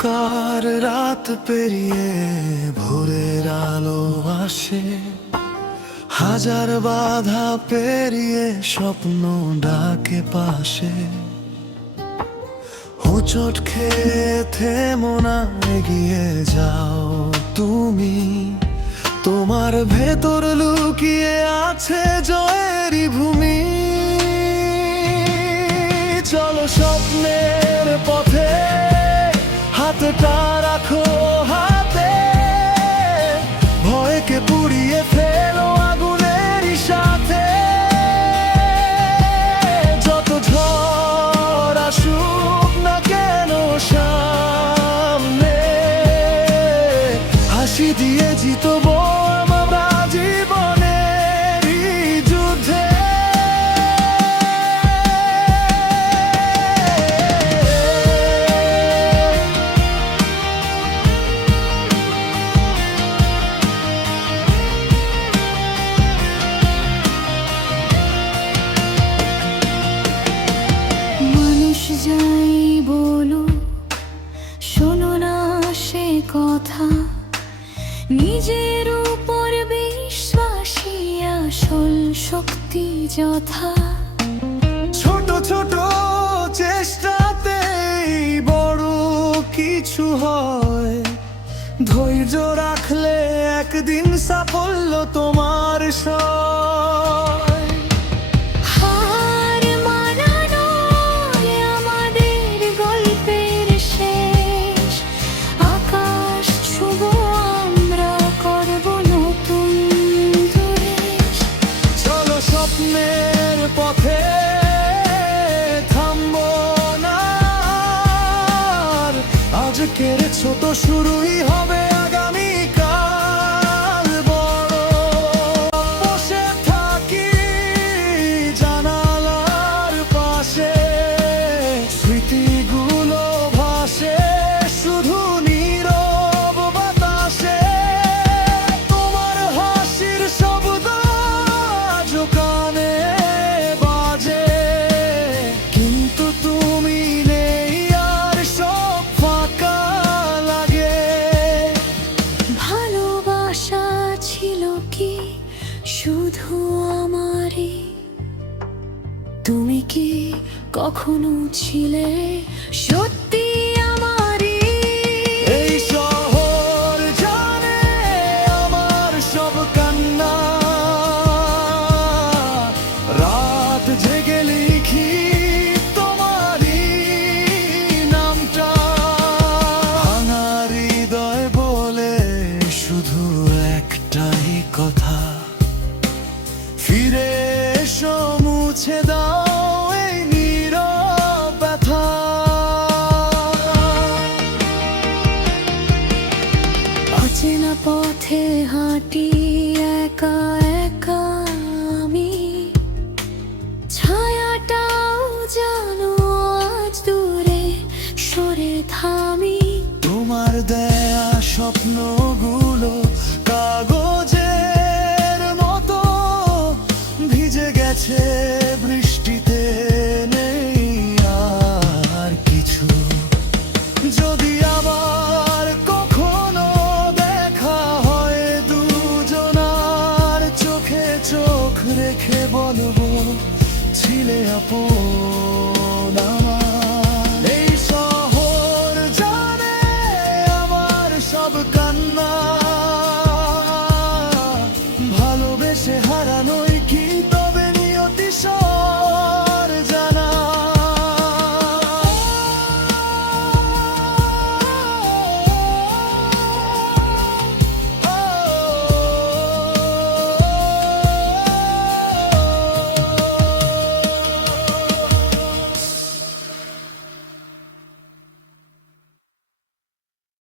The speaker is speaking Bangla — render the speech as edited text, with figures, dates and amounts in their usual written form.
অন্ধকার রাত পেরিয়ে ভোরের আলো আসে, হাজার বাধা পেরিয়ে স্বপ্ন ডাকে পাশে। হোঁচট খেয়ে থেমো না, এগিয়ে যাও তুমি, তোমার ভেতর লুকিয়ে আছে জয়েরই ভূমি। চলো স্বপ্নের পথে, হাতটা রাখো হাতে, ভয়কে পুড়িয়ে ফেলো আগুনের সাথে। যত ঝড় আসুক না কেন সামনে, হাসি দিয়ে জিতবো আমরা জীবনের যুদ্ধে। যাই বলো, শোনো না সে কথা, নিজের উপর বিশ্বাসী আসল শক্তি যথা। ছোট ছোট চেষ্টাতেই বড় কিছু হয়, ধৈর্য রাখলে একদিন সাফল্য তোমার সয়। স্বপ্নের পথে থামবো না, আজকের ছোট শুরুই হবে আগামীকাল বড়। বসে থাকি জানালার পাশে, স্মৃতিগুলো ভাসে শুধু নীরব বাতাসে। তোমার হাসির শব্দ কানে বাজে, কিন্তু তুমি নেই আর সব ফাঁকা লাগে। ভালোবাসা ছিল কি শুধু আমারই? তুমি কি কখনো ছিলে সত্যি আমারই? এই শহর জানে আমার সব কান্না, রাত জেগে লিখি তোমারই নামটা। ভাঙা হৃদয় বলে শুধু একটাই কথা, ফিরে এসো মুছে দাও এই নীরব ব্যথা। অচেনা পথে হাঁটি একা একা আমি, ছায়াটাও জানো আজ দূরে সরে থামি। তোমার দেয়া স্বপ্নগুলো